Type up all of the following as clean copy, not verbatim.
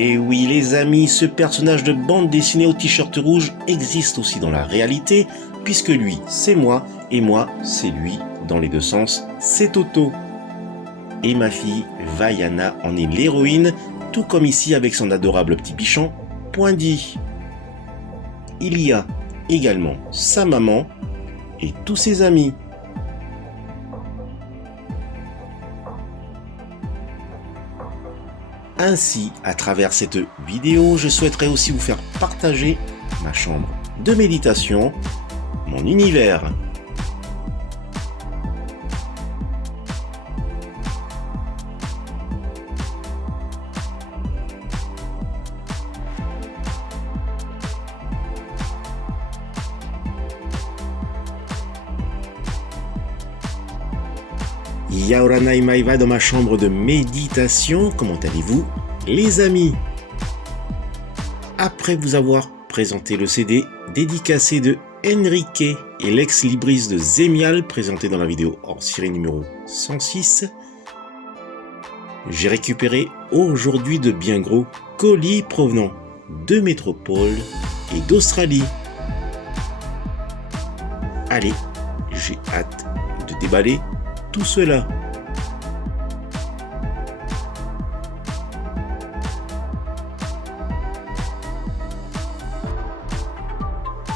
Et oui les amis, ce personnage de bande dessinée au t-shirt rouge existe aussi dans la réalité, puisque lui c'est moi, et moi c'est lui, dans les deux sens, c'est Toto. Et ma fille, Vaiana, en est l'héroïne, tout comme ici avec son adorable petit bichon, Poindy. Il y a également sa maman et tous ses amis. Ainsi, à travers cette vidéo, je souhaiterais aussi vous faire partager ma chambre de méditation, mon univers. Yaoranai Maiva dans ma chambre de méditation. Comment allez-vous, les amis? Après vous avoir présenté le CD dédicacé de Enrique et l'ex libris de Zemial présenté dans la vidéo hors série numéro 106, j'ai récupéré aujourd'hui de bien gros colis provenant de métropole et d'Australie. Allez, j'ai hâte de déballer tout cela.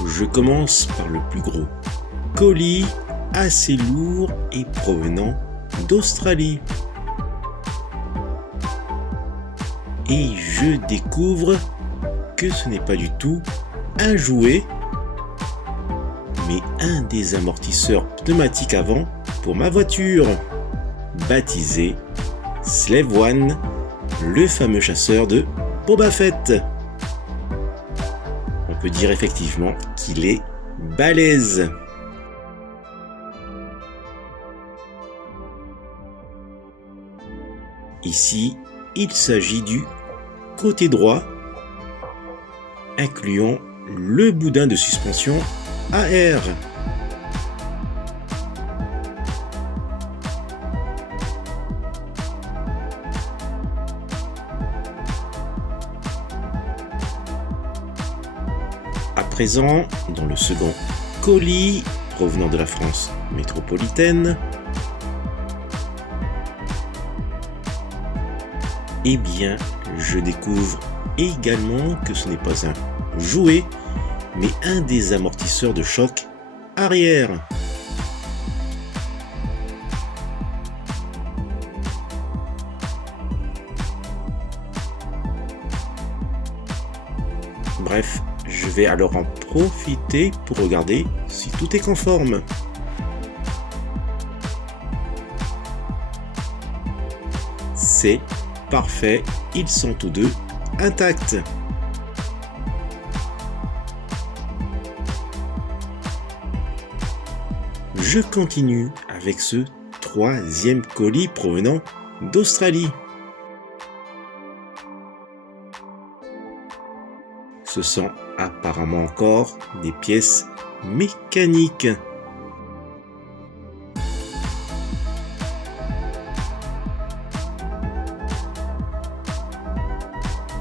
Je commence par le plus gros colis, assez lourd et provenant d'Australie. Et je découvre que ce n'est pas du tout un jouet, mais un des amortisseurs pneumatiques avant pour ma voiture, baptisé Slave One, le fameux chasseur de Boba Fett. On peut dire effectivement qu'il est balèze. Ici, il s'agit du côté droit, incluant le boudin de suspension AR. À présent, dans le second colis provenant de la France métropolitaine, eh bien, je découvre également que ce n'est pas un jouet, mais un des amortisseurs de choc arrière. Bref, je vais alors en profiter pour regarder si tout est conforme. C'est parfait, ils sont tous deux intacts. Je continue avec ce troisième colis provenant d'Australie. Ce sont apparemment encore des pièces mécaniques.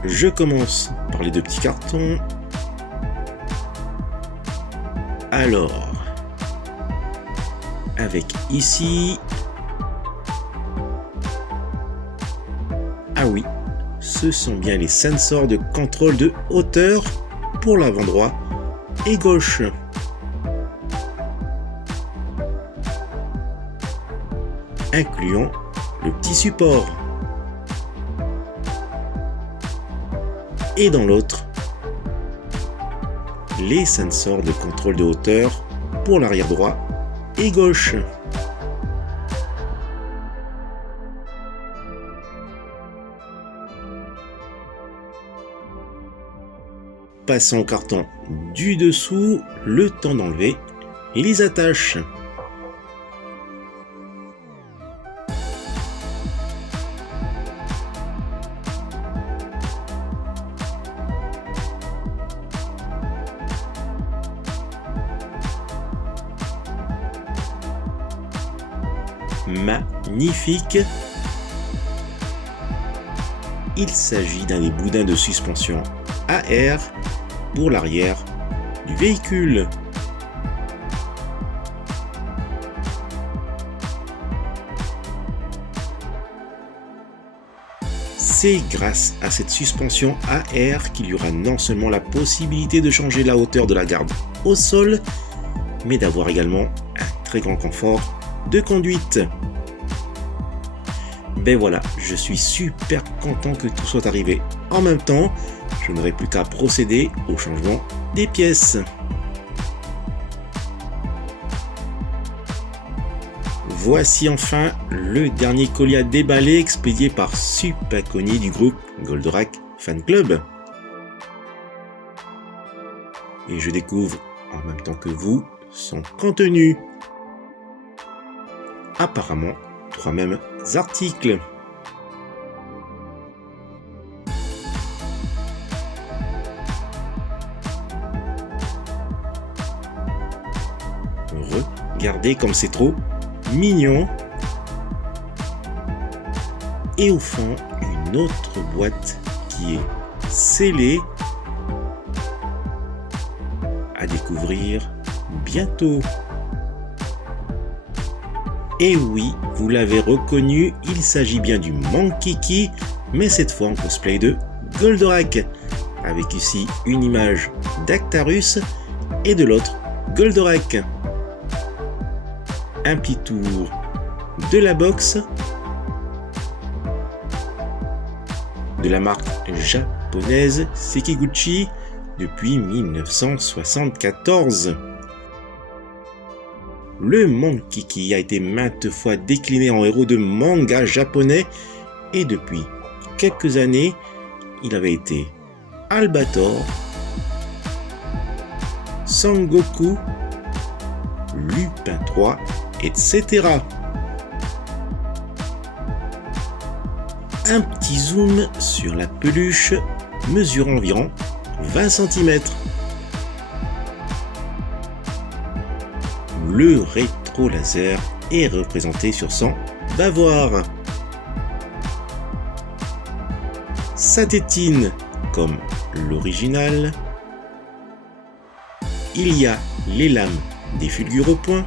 Je commence par les deux petits cartons. Alors, avec ici, ah oui, ce sont bien les sensors de contrôle de hauteur pour l'avant droit et gauche. Incluant le petit support. Et dans l'autre, les sensors de contrôle de hauteur pour l'arrière droit et gauche. Passons au carton du dessous, le temps d'enlever les attaches. Magnifique. Il s'agit d'un des boudins de suspension à air pour l'arrière du véhicule. C'est grâce à cette suspension à air qu'il y aura non seulement la possibilité de changer la hauteur de la garde au sol, mais d'avoir également un très grand confort de conduite. Ben voilà, je suis super content que tout soit arrivé en même temps. Je n'aurai plus qu'à procéder au changement des pièces. Voici enfin le dernier colis à déballer expédié par Supaconi du groupe Goldorak Fan Club. Et je découvre en même temps que vous son contenu. Apparemment, 3 mêmes articles. Regardez comme c'est trop mignon. Et au fond, une autre boîte qui est scellée à découvrir bientôt. Et oui, vous l'avez reconnu, il s'agit bien du Monkey Key, mais cette fois en cosplay de Goldorak, avec ici une image d'Actarus et de l'autre Goldorak. Un petit tour de la box de la marque japonaise Sekiguchi depuis 1974. Le Monkey Key a été maintes fois décliné en héros de manga japonais et depuis quelques années, il avait été Albator, Sangoku, Lupin 3, etc. Un petit zoom sur la peluche mesurant environ 20 cm. Le rétro laser est représenté sur son bavoir. Sa tétine comme l'original. Il y a les lames des fulguropoints.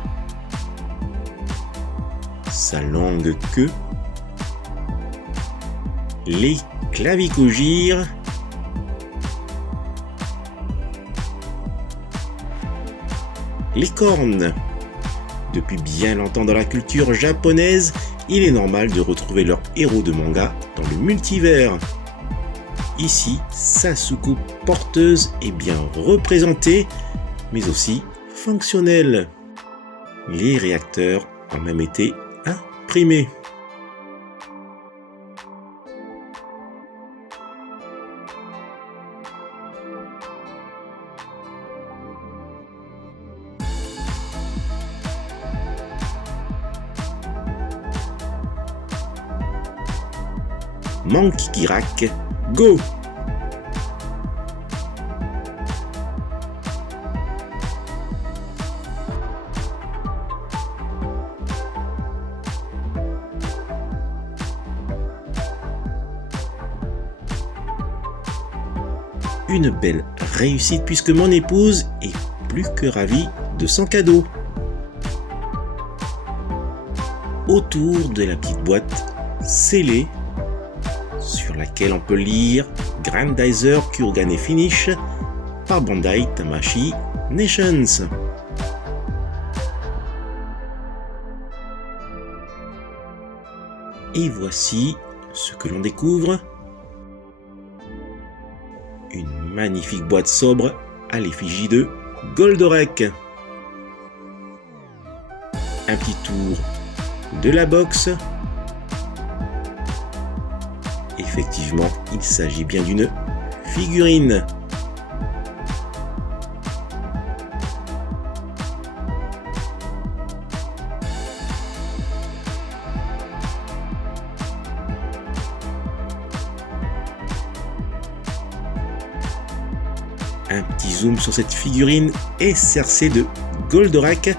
Sa longue queue. Les clavicogires. Les cornes. Depuis bien longtemps dans la culture japonaise, il est normal de retrouver leurs héros de manga dans le multivers. Ici, Sasuke porteuse est bien représentée, mais aussi fonctionnelle. Les réacteurs ont même été imprimés. Monkey Kirak, go! Une belle réussite puisque mon épouse est plus que ravie de son cadeau. Autour de la petite boîte scellée sur laquelle on peut lire Grandizer Kurogane Finish par Bandai Tamashii Nations. Et voici ce que l'on découvre. Une magnifique boîte sobre à l'effigie de Goldorak. Un petit tour de la box. Effectivement, il s'agit bien d'une figurine. Un petit zoom sur cette figurine SRC de Goldorak,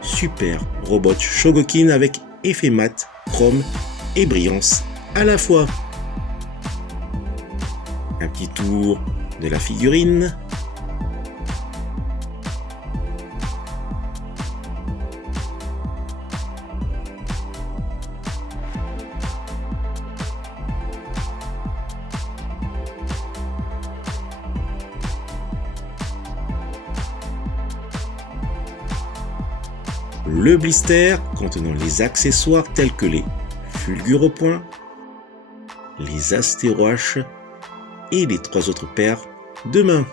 super robot Shogokin avec effet mat, chrome et brillance à la fois. Un petit tour de la figurine. Le blister contenant les accessoires tels que les fulguropoints, les astéroaches et les 3 autres paires de mains.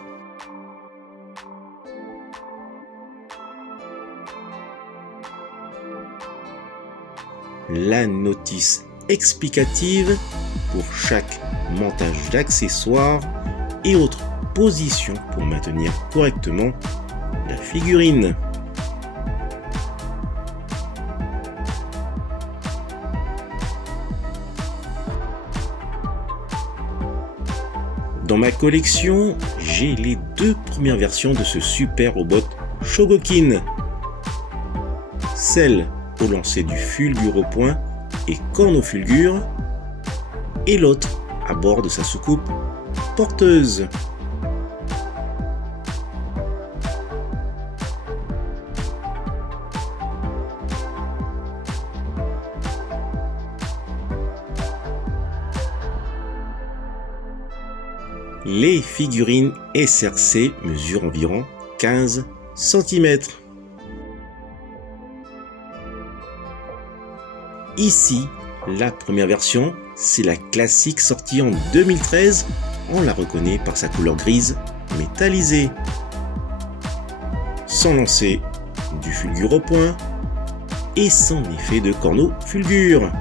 La notice explicative pour chaque montage d'accessoires et autres positions pour maintenir correctement la figurine. Dans ma collection, j'ai les 2 premières versions de ce super robot Chogokin. Celle au lancer du fulguropoint et corne au fulgure, et l'autre à bord de sa soucoupe porteuse. Les figurines SRC mesurent environ 15 cm. Ici, la première version, c'est la classique sortie en 2013. On la reconnaît par sa couleur grise métallisée. Sans lancer du fulguropoint et sans effet de corneau fulgure.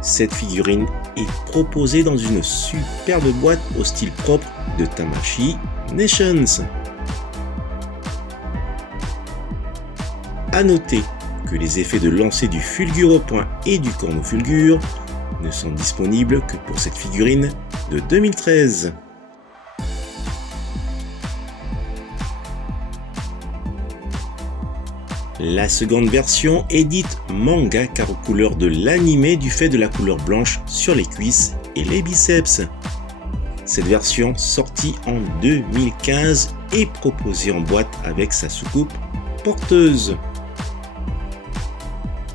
Cette figurine est proposée dans une superbe boîte au style propre de Tamashii Nations. A noter que les effets de lancer du fulguropoint et du corneau fulgure ne sont disponibles que pour cette figurine de 2013. La seconde version est dite manga car aux couleurs de l'anime du fait de la couleur blanche sur les cuisses et les biceps. Cette version, sortie en 2015, est proposée en boîte avec sa soucoupe porteuse.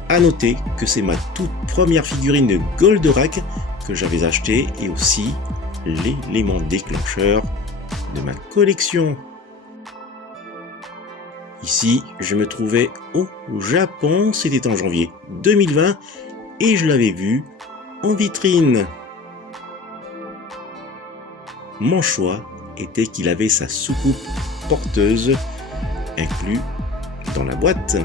A noter que c'est ma toute première figurine de Goldorak que j'avais achetée et aussi l'élément déclencheur de ma collection. Ici, je me trouvais au Japon, c'était en janvier 2020 et je l'avais vu en vitrine. Mon choix était qu'il avait sa soucoupe porteuse inclus dans la boîte.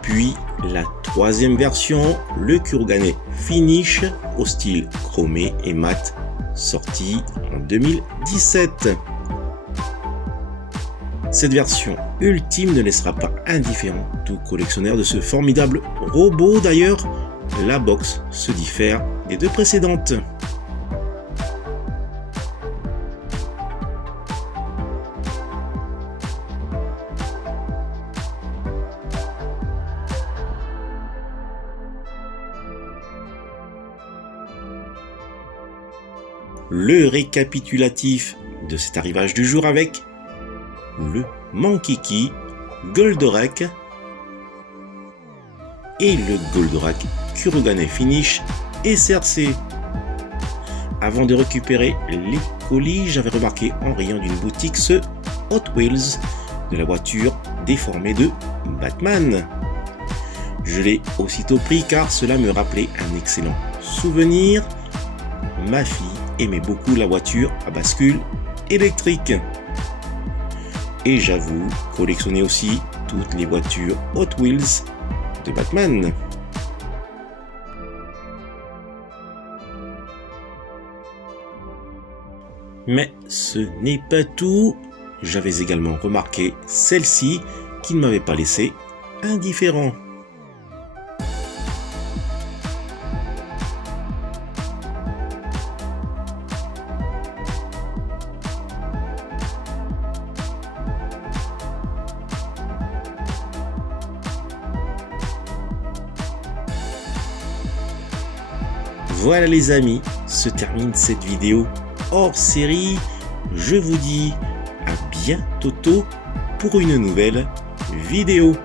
Puis la troisième version, le Kurogane Finish au style chromé et mat, sorti en 2017. Cette version ultime ne laissera pas indifférent tout collectionneur de ce formidable robot. D'ailleurs, la box se diffère des 2 précédentes. Le récapitulatif de cet arrivage du jour avec le Mankiki Goldorak et le Goldorak Kurogane Finish SRC. Avant de récupérer les colis, j'avais remarqué en riant d'une boutique ce Hot Wheels de la voiture déformée de Batman. Je l'ai aussitôt pris car cela me rappelait un excellent souvenir. Ma fille aimait beaucoup la voiture à bascule électrique. Et j'avoue collectionner aussi toutes les voitures Hot Wheels de Batman. Mais ce n'est pas tout. J'avais également remarqué celle-ci qui ne m'avait pas laissé indifférent. Voilà les amis, se termine cette vidéo hors série. Je vous dis à bientôt pour une nouvelle vidéo.